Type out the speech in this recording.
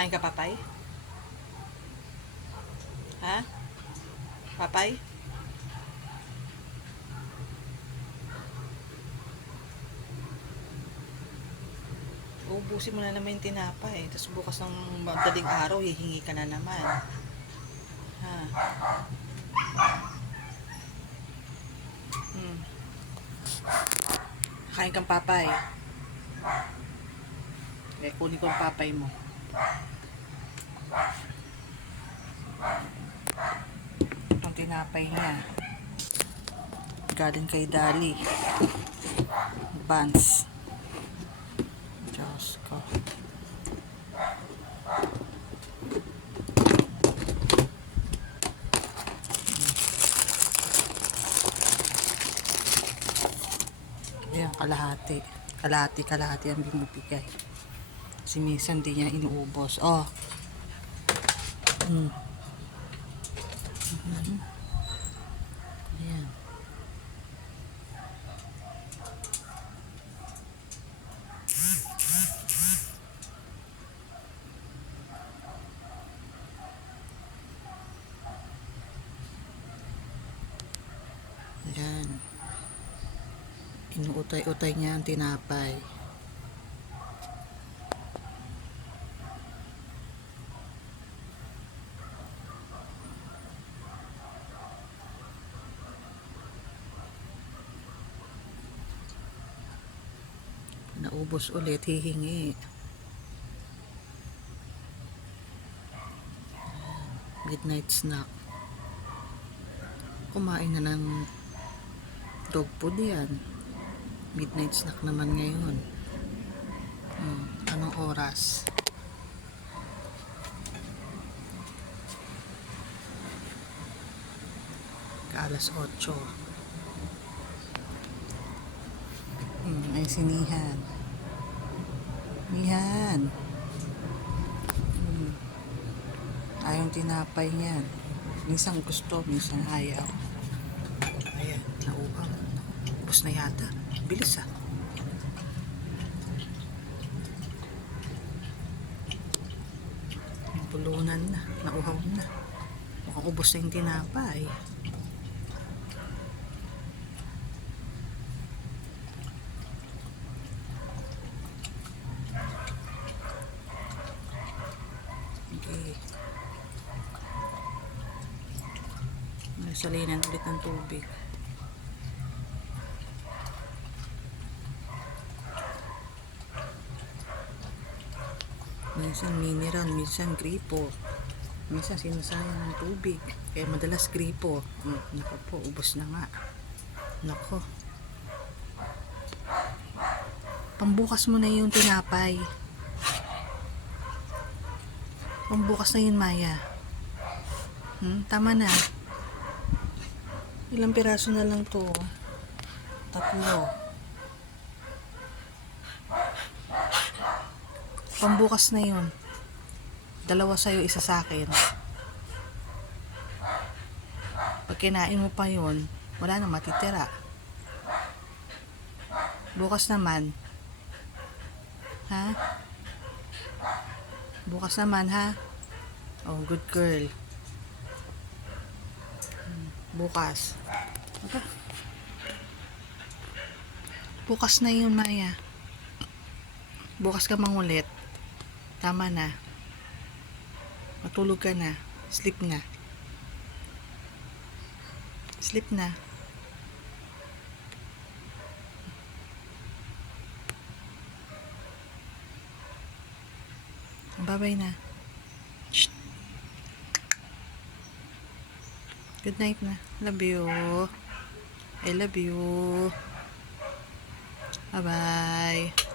Kain ka, Papay? Ha? Papay? Ubusin mo na naman yung tinapay. Tapos bukas ng madaling araw, hihingi ka na naman. Ha? Hmm. Kain kang papay. Eh, kunin ko ang papay mo. Itong tinapay niya. Galing kay Dali. Buns. Diyos ko. Ayan, kalahati. Kalahati ang binibigay. Si minsan di niya inuubos. Oh. Ayan. Ayan. Inuutay-utay niya ang tinapay. Naubos ulit, hihingi. Midnight snack. Kumain na ng dog food yan. Midnight snack naman ngayon. Anong oras? Alas 8. Ay si Nihan. Nihan. Ayong tinapay niyan. Minsan gusto, minsan ayaw. Ayan, nauuhaw. Ubus na yata. Bilis ah. Pulunan na. Nauhaw na. Mukhang ubos na yung tinapay. Okay. Salinan ulit ng tubig. Minsan mineral, minsan gripo. Minsan sinasayang ng tubig. Kaya madalas gripo. Naku po, ubos na nga. Naku. Pambukas mo na yung tinapay. Pambukas na yun, Maya. Tama na. Ilang piraso na lang to? 3. Pambukas na yun. 2 sa'yo, 1 sa akin. Pag kinain mo pa yun, wala na matitira. Bukas naman. Ha? Bukas naman, ha? Oh, good girl. Bukas. Okay. Bukas na yun, Maya. Bukas ka mangulit. Tama na. Matulog ka na. Sleep na. Sleep na. Bye-bye na. Shh. Good night na. Love you. I love you. Bye-bye.